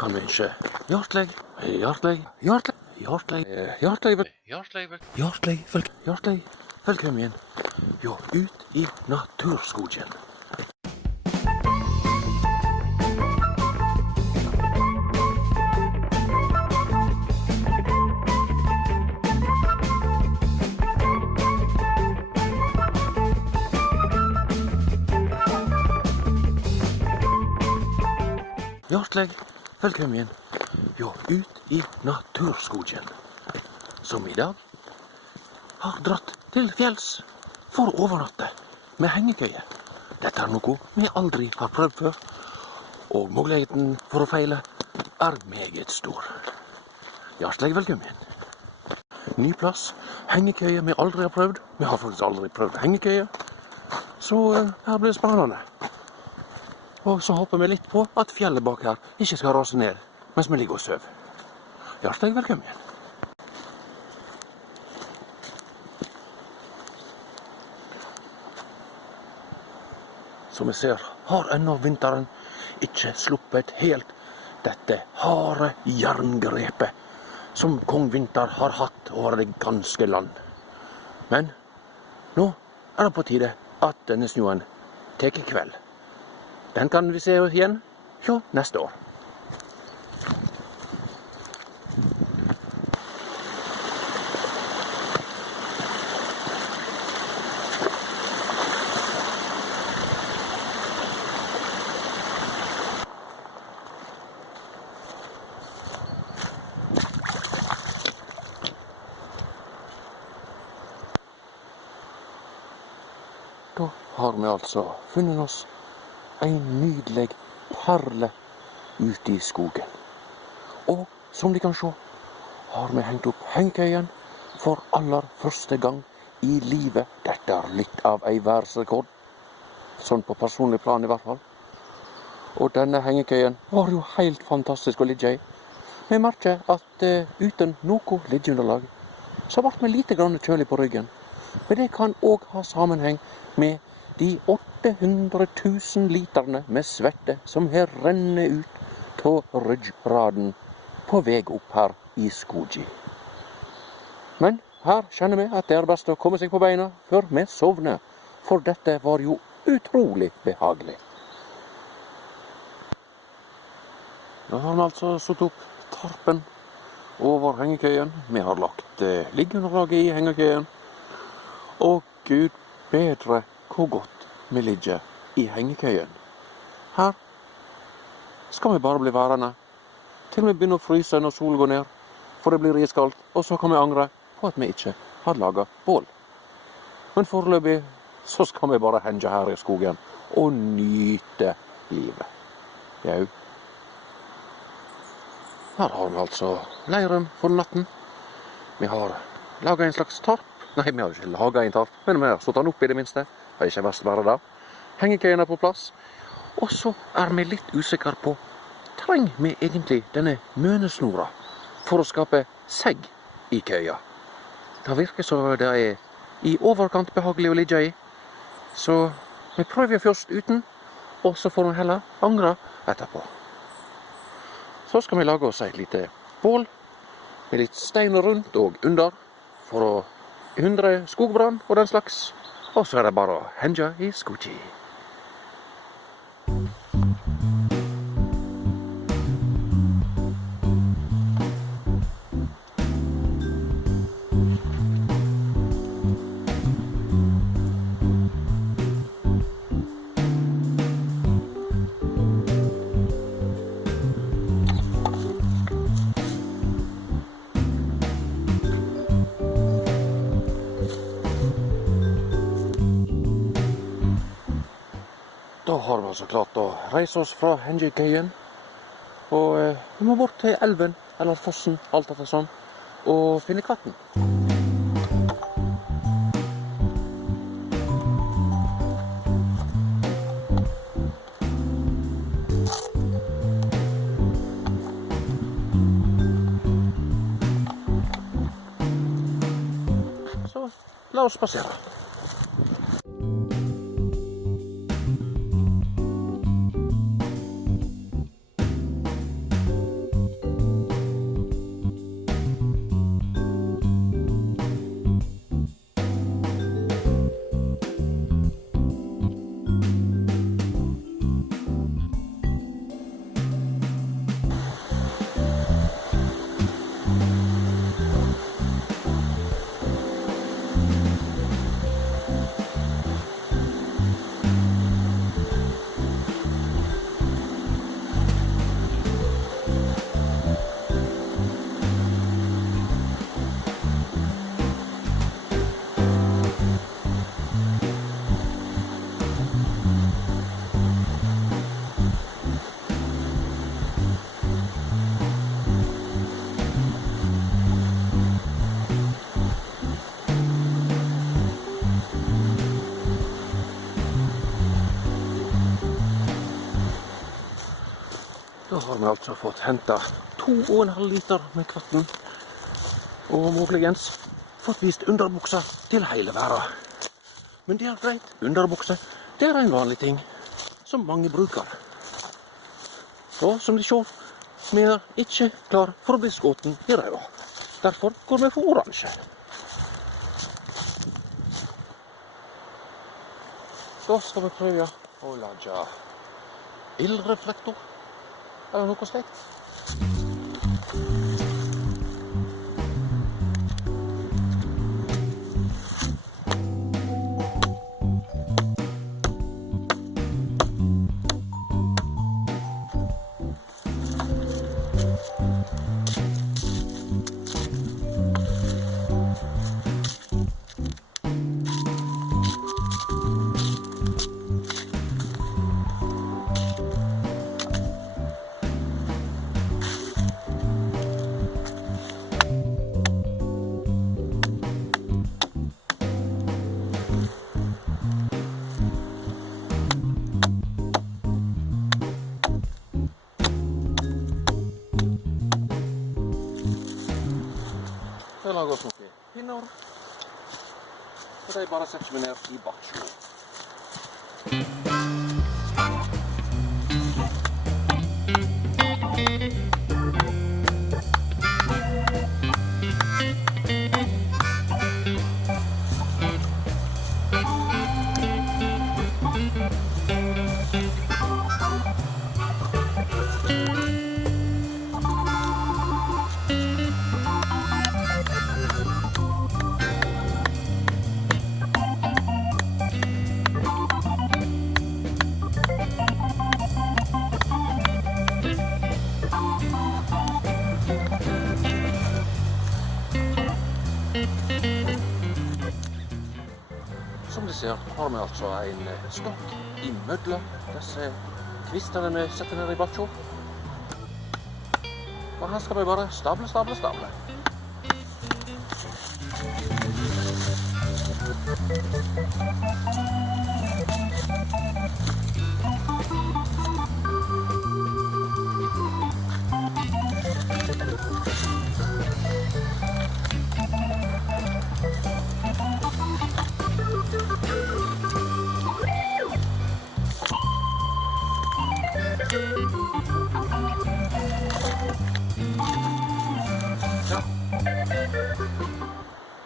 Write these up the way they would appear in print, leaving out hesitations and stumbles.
kan vi ikke. Hjertelig velkommen. Jo, ut i naturskogen. Hjertelig velkommen. Jo, ut i naturskogen. Som i dag har dratt til fjells for å overnatte med hengekøye. Dette er noe vi aldri har prøvd før, og muligheten for å feile er meget stor. Hjertelig velkommen. Ny plass, hengekøye vi aldri har prøvd. Vi har faktisk aldri prøvd hengekøye, så her blir det spennende. Og så håper vi litt på at fjellet bak her ikke skal rase ned mens vi ligger og søv. Hjertelig velkommen. Som vi ser, har ennå vinteren ikke sluppet helt dette harde jerngrepet som kong Vinter har hatt over det ganske land. Men nå er det på tide at denne snøen tar kveld. Den kan vi se igjen neste år. Da har vi altså funnet oss en nydelig perle ute i skogen. Og som de kan se, har vi hengt opp hengekøyen for aller første gang i livet. Dette er litt av en verdensrekord, sånn på personlig plan i hvert fall. Og denne hengekøyen var jo helt fantastisk å ligge i. Vi merker at uten noe liggeunderlag, så ble vi lite grann kjølig på ryggen. Men det kan også ha sammenheng med de 800 000 literne med svette som her renner ut av ryggraden på vei opp her i skogen. Men her kjenner vi at det er best å komme seg på beina før vi sovner, for dette var jo utrolig behagelig. Nå har vi altså satt opp tarpen over hengekøyen. Vi har lagt liggeunderlaget i hengekøyen. Og Gud bedre hvor godt vi ligger i hengekøyen. Her skal vi bare bli værende til vi begynner å fryse når solen går ned, for det blir iskaldt, og så kan vi angre på at vi ikke har laget bål. Men foreløpig så skal vi bare henge her i skogen og nyte livet. Jau. Her har vi altså leiren for natten. Vi har laget en slags tarp. Nei, vi har ikke laget en tarp, men vi har satt den opp i det minste. Det er ikke verst bare da. Hengekøyen er på plass. Og så er vi litt usikre på, trenger vi egentlig denne mønesnora for å skape segg i køya? Det virker så det er i overkant behagelig å ligge i. Så vi prøver først uten, og så får vi heller angre etterpå. Så skal vi lage oss et lite bål med litt stein rundt og under for å hindre skogbrann og den slags. Og så er det bare å henge i skogen. Da har vi altså klart å reise oss fra hengekøyen, og vi må bort til elven, eller fossen, alt etter sånn, og finne katten. Så la oss passere. Da har vi altså fått hentet 2,5 liter med kvatten, og muligens fått vist underbuksa til hele verden. Men det greit, underbuksa, det en vanlig ting, som mange bruker. Og som de ser, vi ikke klar for å bli skåten i røda. Derfor går vi for oransje. Da skal vi prøve å lage ildreflektor, eller noe slikt. Jeg lager oss noen pinner, og de bare setter vi ned i baksjo. Som du ser, har vi altså en stokk i mødla disse kvistene vi setter ned i baksjo. Og her skal vi bare stable.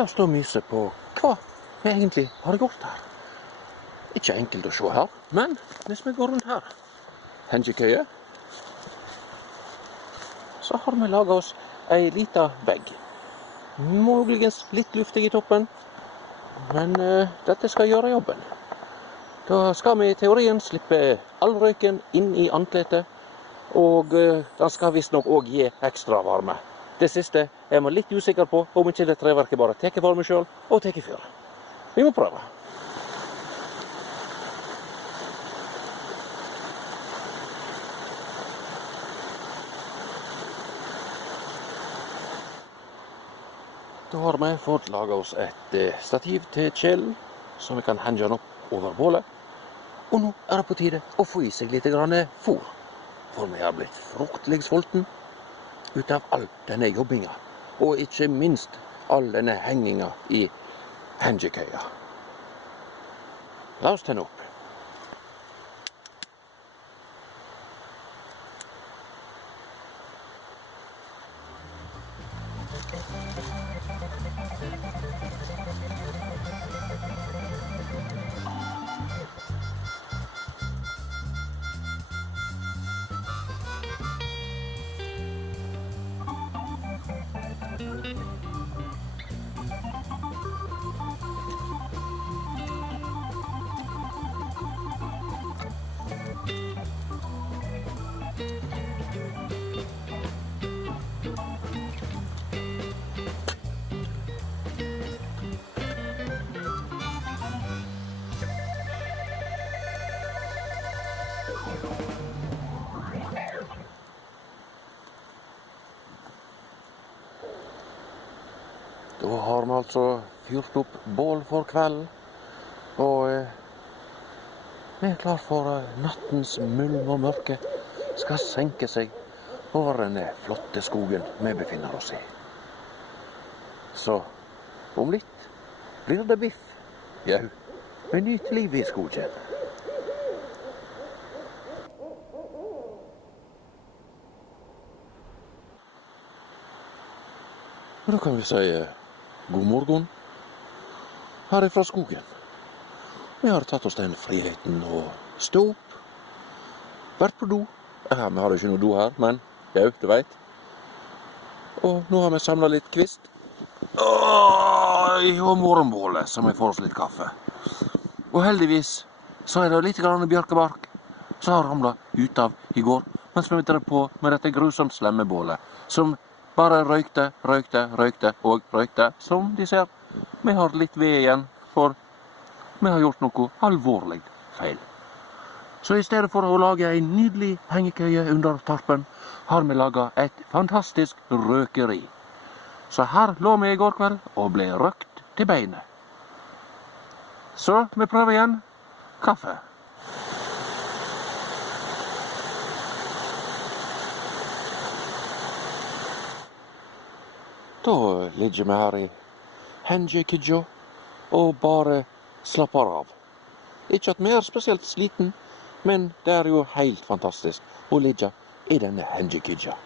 La oss da myse på hva vi egentlig har gjort her. Ikke enkelt å se her, men hvis vi går rundt her, hengekøye, så har vi laget oss en liten vegg. Muligens litt luftig i toppen, men dette skal gjøre jobben. Da skal vi i teorien slippe all røyken inn i antletet, og den skal visst nok også gi ekstra varme. Det siste er man litt usikker på om ikke det treverket bare teker varme selv og teker fyr. Vi må prøve. Da har vi fått laget oss et stativ til kjelen, så vi kan henge den opp over bålet. Og nå er det på tide å få i seg litt fôr, for vi har blitt fruktelig sulten ut av all denne jobbinga, og ikke minst all denne henginga i hengekøya. La oss tenne opp. Da har vi altså fyrt opp bål for kvelden, og vi er klar for nattens mulm og mørke. skal senke seg over denne flotte skogen vi befinner oss i. Så om litt blir det biff. Jau, med nytt liv i skogen. Da kan vi si god morgen her ifra skogen. Vi har tatt oss den friheten å stå opp, vært på do. Vi har jo ikke noe do her, men jau, du vet. Og nå har vi samlet litt kvist. Og morgenbålet, som vi får oss litt kaffe. Og heldigvis så er det litt grann bjørkebark som har ramlet ut av i går, mens vi drev på med dette grusomt slemme bålet, som bare røykte, som de ser. Vi har litt ved igjen, for vi har gjort noe alvorlig feil. Så i stedet for å lage en nydelig hengekøye under tarpen, har vi laget et fantastisk røkeri. Så her lå vi i går kveld og ble røkt til beinet. Så vi prøver igjen. Kaffe. Da ligger vi her i hengekøya og bare slapper av. Ikke at vi er spesielt sliten, men det er jo helt fantastisk å ligge i denne hengekøya.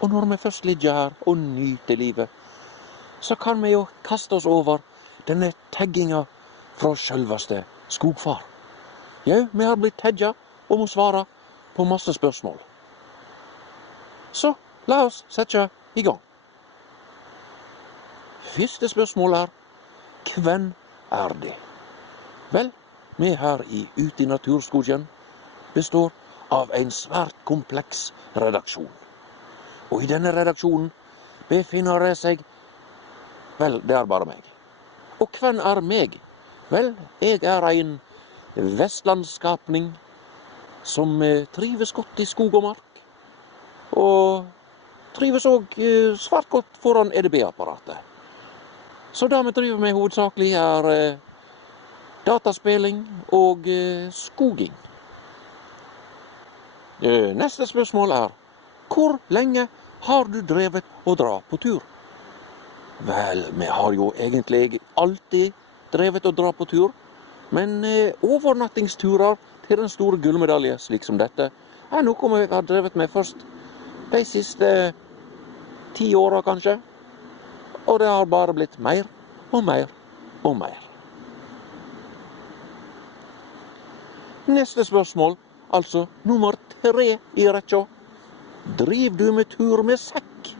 Og når vi først ligger her og nyter livet, så kan vi jo kaste oss over denne tagginga fra selveste skogfar. Jau, vi har blitt tagget og må svare på masse spørsmål. Så la oss sette i gang. Første spørsmål er, hvem er det? Vel, vi her ute i Naturskogen består av en svært kompleks redaksjon. Og i denne redaksjonen befinner det seg, vel, det er bare meg. Og hvem er meg? Vel, jeg er en vestlandsskapning som trives godt i skog og mark, og trives også svært godt foran EDB-apparatet. Så det vi driver med hovedsakelig er dataspilling og skoging. Neste spørsmål er, hvor lenge har du drevet å dra på tur? Vel, vi har jo egentlig alltid drevet å dra på tur, men overnattingsturer til den store gullmedalje, slik som dette, er noe vi har drevet med først de siste 10 årene kanskje. Og det har bare blitt mer og mer og mer. Neste spørsmål, altså nummer 3 i rekka. Driver du med tur med sekk?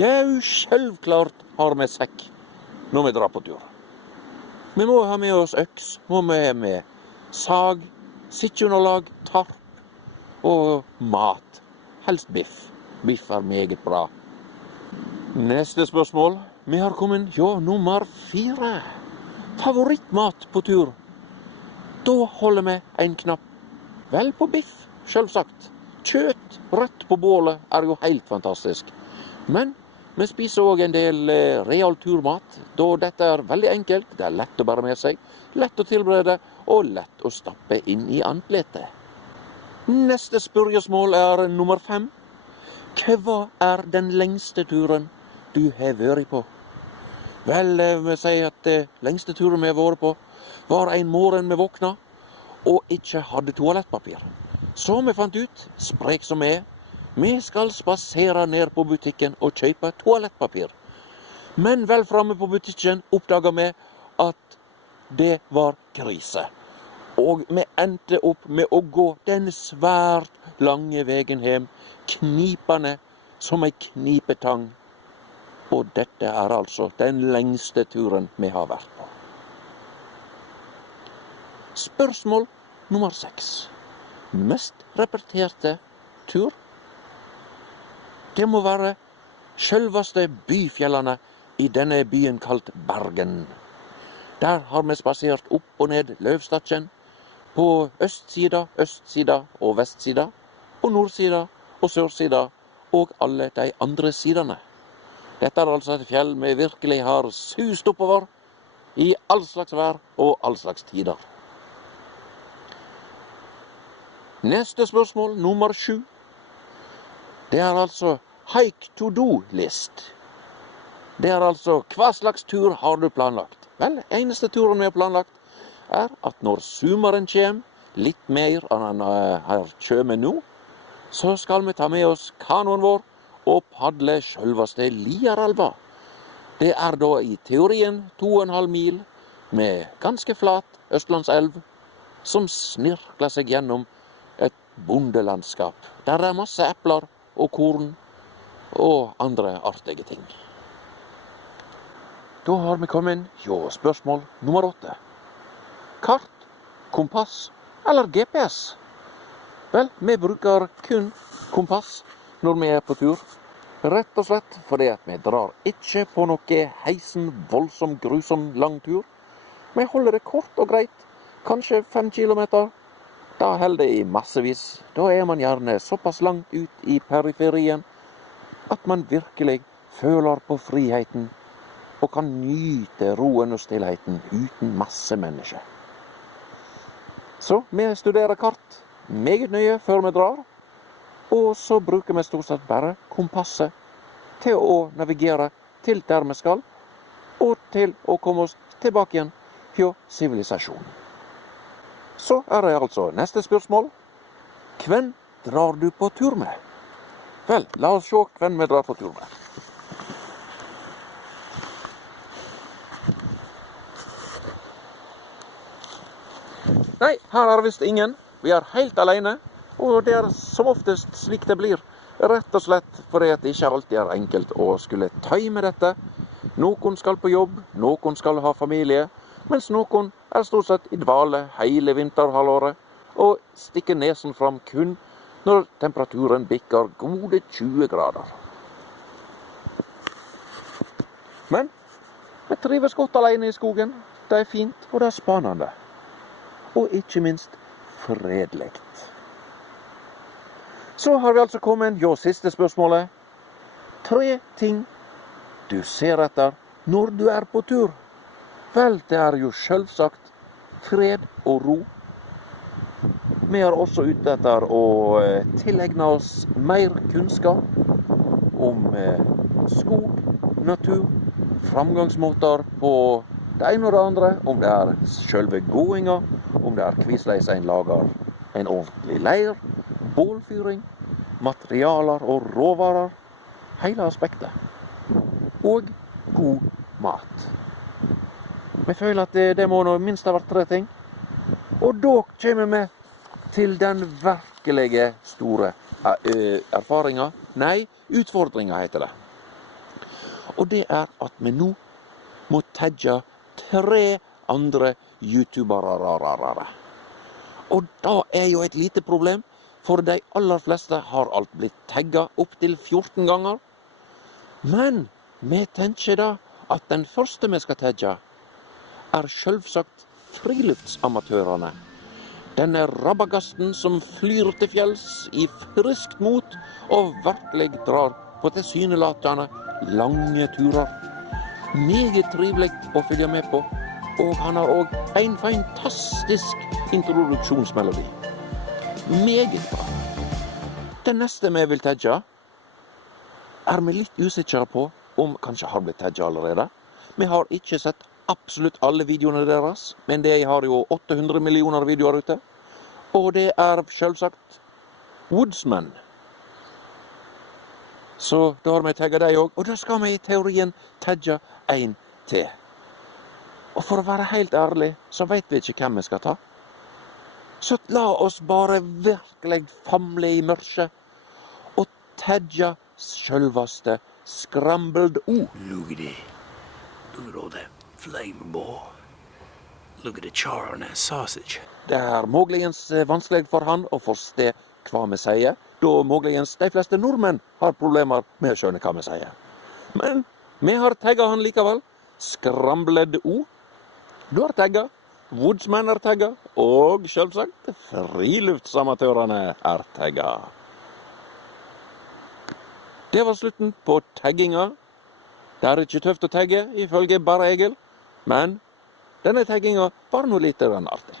Jau, selvklart har vi sekk når vi drar på tur. Vi må ha med oss øks, må vi ha med sag, sitteunderlag, tarp og mat. Helst biff. Biff er meget bra. Neste spørsmål. Vi har kommet, nummer 4. Favorittmat på tur. Da holder vi en knapp. Vel på biff, selvsagt. Kjøtt rett på bålet er jo helt fantastisk. Men vi spiser også en del real turmat, da dette er veldig enkelt. Det er lett å bære med seg, lett å tilberede og lett å stappe inn i andletet. Neste spørsmål er nummer 5. Hva er den lengste turen du har vært på? Vel, vi sier at lengste turen vi har vært på var en morgen vi våkna og ikke hadde toalettpapir. Så vi fant ut, sprek som vi skal spasere ned på butikken og kjøpe toalettpapir. Men vel framme på butikken oppdaga vi at det var krise. Og vi endte opp med å gå den svært lange veien hjem, knipende som ei knipetang. Og dette er altså den lengste turen vi har vært på. Spørsmål nummer 6. Mest repeterte tur? Det må være selveste byfjellene i denne byen kalt Bergen. Der har vi spasert opp og ned Løvstakken, på østsida og vestsida, på nordsida og sørsida og alle de andre sidene. Dette er altså et fjell vi virkelig har sust oppover i all slags vær og all slags tider. Neste spørsmål, nummer 7. Det er altså hike to do-list. Det er altså, hva slags tur har du planlagt? Vel, eneste turen vi har planlagt er at når sommeren kommer, litt mer enn han har kommet nå, så skal vi ta med oss kanoen vår og padle selveste Liarelva. Det er da i teorien 2,5 mil med ganske flat Østlandselv som snirkler seg gjennom et bondelandskap der det er masse epler og korn og andre artige ting. Da har vi kommet til spørsmål nummer 8. Kart, kompass eller GPS? Vel, vi bruker kun kompass når vi er på tur. Rett og slett fordi at vi drar ikke på noe heisen, voldsom, grusom lang tur. Vi holder det kort og greit, kanskje 5 kilometer. Da holder det i massevis. Da er man gjerne såpass langt ut i periferien at man virkelig føler på friheten og kan nyte roen og stillheten uten masse mennesker. Så vi studerer kart meget nøye før vi drar, og så bruker vi stort sett bare kompasset til å navigere til der vi skal, og til å komme oss tilbake igjen til sivilisasjonen. Så er det altså neste spørsmål. Hvem drar du på tur med? Vel, la oss se hvem vi drar på tur med. Nei, her er visst ingen. Vi er helt alene, og det er som oftest slik det blir. Rett og slett fordi det ikke alltid er enkelt å skulle time dette. Noen skal på jobb, noen skal ha familie, mens noen er stort sett i dvale hele vinterhalvåret og stikker nesen fram kun når temperaturen bikker gode 20 grader. Men vi trives godt alene i skogen. Det er fint, og det er spennende. Og ikke minst fredelig. Så har vi altså kommet til siste spørsmålet. 3 ting du ser etter når du er på tur. Vel, det er jo selvsagt fred og ro. Vi er også ute etter å tilegne oss mer kunnskap om skog, natur, framgangsmåter på det ene og det andre, om det er selve gåinga, om det er kvisleis en lager en ordentlig leir, bålfyring, materialer og råvarer, hele aspektet. Og god mat. Vi føler at det må nå minst ha vært 3 ting. Og da kommer vi til den virkelige store erfaringen. Nei, utfordringen heter det. Og det er at vi nå må tagge 3 andre youtubere. Og da er jo et lite problem, for de aller fleste har alt blitt tagget opp til 14 ganger. Men vi tenker da at den første vi skal tagge er selvsagt friluftsamatørene. Denne rabagasten som flyr til fjells i friskt mot og virkelig drar på tilsynelatende lange turer. Meget trivelig å følge med på, og han har også en fantastisk introduksjonsmelodi. Meget bra. Det neste vi vil tagge er vi litt usikre på om kanskje har blitt tagget allerede. Vi har ikke sett absolutt alle videoene deres, men de har jo 800 millioner videoer ute. Og det er selvsagt Woodsman. Så da har vi tagget deg også, og da skal vi i teorien tagge en til. Og for å være helt ærlig, så vet vi ikke hvem vi skal ta. Så la oss bare virkelig famle i mørket og tagge selveste Scrambled O. Look at all that flavor, boy. Look at the char on that sausage. Det er muligens vanskelig for han å forstå hva vi sier, da muligens de fleste nordmenn har problemer med å skjønne hva vi sier. Men vi har tagget han likevel. Scrambled O. Du har tagget, Woodsman er tagget, og selvsagt friluftsamatørene er tagget. Det var slutten på tagginga. Det er ikke tøft å tagge, ifølge bare Egil, men denne tagginga var noe litt artig.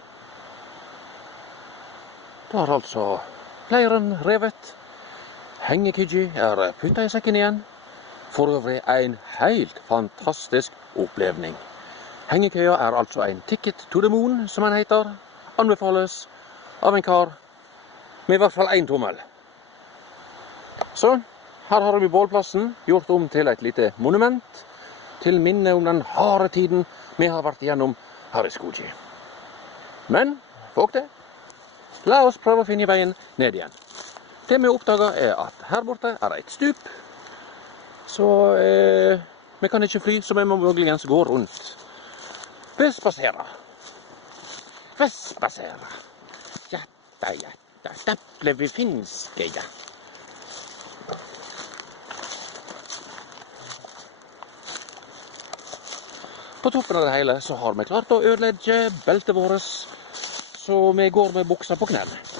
Da har altså leiren revet. Hengekidji er putta i sekken igjen. For øvrig en helt fantastisk opplevning. Hengekøya er altså en ticket to the moon, som den heter. Anbefales av en kar med i hvert fall 1 tommel. Så, her har vi bålplassen, gjort om til et lite monument, til minne om den harde tiden vi har vært igjennom her i Skogi. Men, folk det, la oss prøve å finne veien ned igjen. Det vi oppdaget er at her borte er et stup, så vi kan ikke fly, så vi må muligens gå rundt. Spasera. Spasera. Jatta, jatta, dapple vi finske, ja. På toppen av det hele så har vi klart å ødelegge beltet vårt, så vi går med buksa på knærne.